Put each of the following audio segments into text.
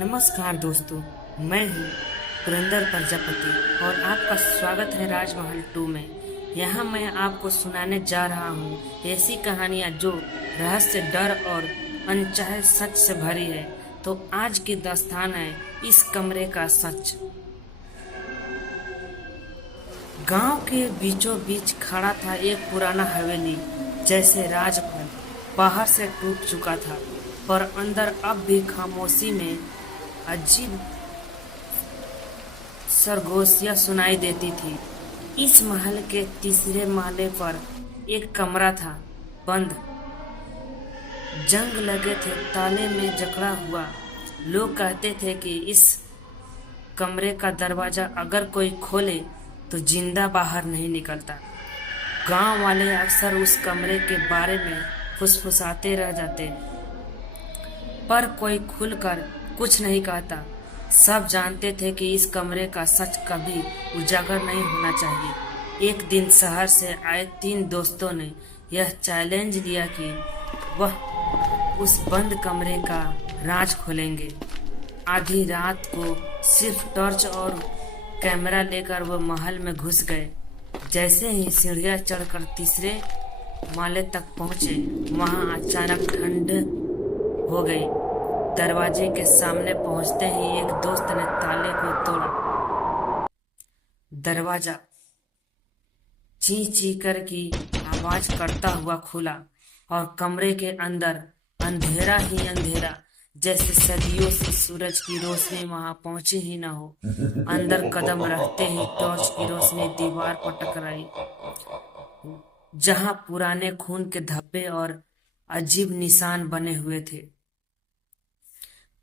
नमस्कार दोस्तों, मैं हूँ पुरंदर प्रजापति और आपका स्वागत है राजमहल 2 में। यहाँ मैं आपको सुनाने जा रहा हूँ ऐसी कहानियाँ जो रहस्य, डर और अनचाहे सच से भरी है। तो आज की दास्तान है इस कमरे का सच। गांव के बीचों बीच खड़ा था एक पुराना हवेली, जैसे राजमहल बाहर से टूट चुका था, पर अंदर अब भी खामोशी में अजीब सरगोशियां सुनाई देती थी। इस महल के तीसरे माले पर एक कमरा था, बंद, जंग लगे थे, ताले में जकड़ा हुआ। लोग कहते थे कि इस कमरे का दरवाजा अगर कोई खोले तो जिंदा बाहर नहीं निकलता। गांव वाले अक्सर उस कमरे के बारे में फुसफुसाते रह जाते, पर कोई खुलकर कुछ नहीं कहता। सब जानते थे कि इस कमरे का सच कभी उजागर नहीं होना चाहिए। एक दिन शहर से आए 3 दोस्तों ने यह चैलेंज लिया कि वह उस बंद कमरे का राज खोलेंगे। आधी रात को सिर्फ टॉर्च और कैमरा लेकर वो महल में घुस गए। जैसे ही सीढ़ियां चढ़कर तीसरे माले तक पहुंचे, वहां अचानक ठंड हो गई। दरवाजे के सामने पहुंचते ही एक दोस्त ने ताले को तोड़ा। दरवाजा ची ची कर की आवाज करता हुआ खुला और कमरे के अंदर अंधेरा ही अंधेरा, जैसे सदियों से सूरज की रोशनी वहां पहुंची ही न हो। अंदर कदम रखते ही टॉर्च की रोशनी दीवार पर टकराई, जहां पुराने खून के धब्बे और अजीब निशान बने हुए थे।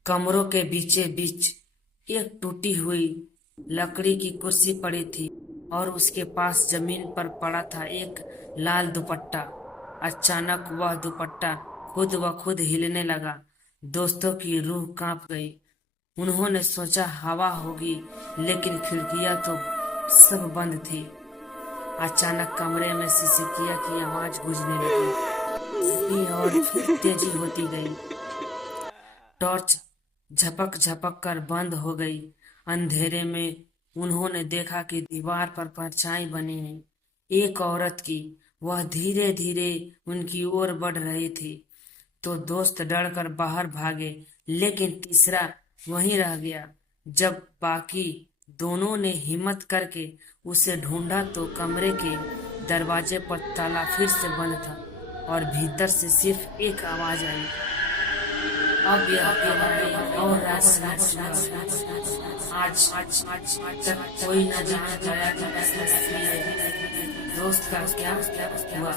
कमरों के बीचे बीच एक टूटी हुई लकड़ी की कुर्सी पड़ी थी और उसके पास जमीन पर पड़ा था एक लाल दुपट्टा। अचानक वह दुपट्टा खुद व खुद हिलने लगा। दोस्तों की रूह कांप गई। उन्होंने सोचा हवा होगी, लेकिन खिड़कियां तो सब बंद थी। अचानक कमरे में सिसकिया की आवाज गूंजने लगी और फिर तेजी होती गई। टॉर्च झपक झपक कर बंद हो गई। अंधेरे में उन्होंने देखा कि दीवार पर परछाई बनी है, एक औरत की। वह धीरे धीरे उनकी ओर बढ़ रही थी। तो दोस्त डरकर बाहर भागे, लेकिन तीसरा वहीं रह गया। जब बाकी दोनों ने हिम्मत करके उसे ढूंढा तो कमरे के दरवाजे पर ताला फिर से बंद था और भीतर से सिर्फ एक आवाज आई, अब यह और आज तक कोई न जान पाया कि दोस्त का क्या हुआ।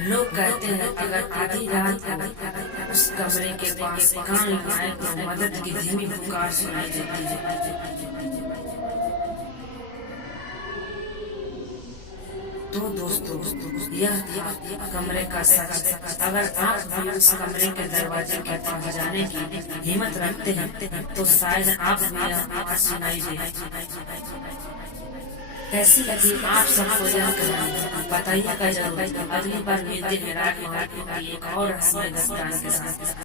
लोग कहते हैं अगर आधी रात को उस कमरे के पास कान लगाए तो मदद की धीमी पुकार सुनाई देती है। तो दोस्तों, यह था कमरे का सच। अगर आप भी उस कमरे के दरवाजे के पास जाने की हिम्मत रखते हैं तो शायद आप में यह आवाज सुनाई दे। कैसी लगी आप सबको यह कहानी, बताइएगा जरूर। अगली बार मिलते हैं राजमहल की एक और रहस्यमय दास्तान के साथ।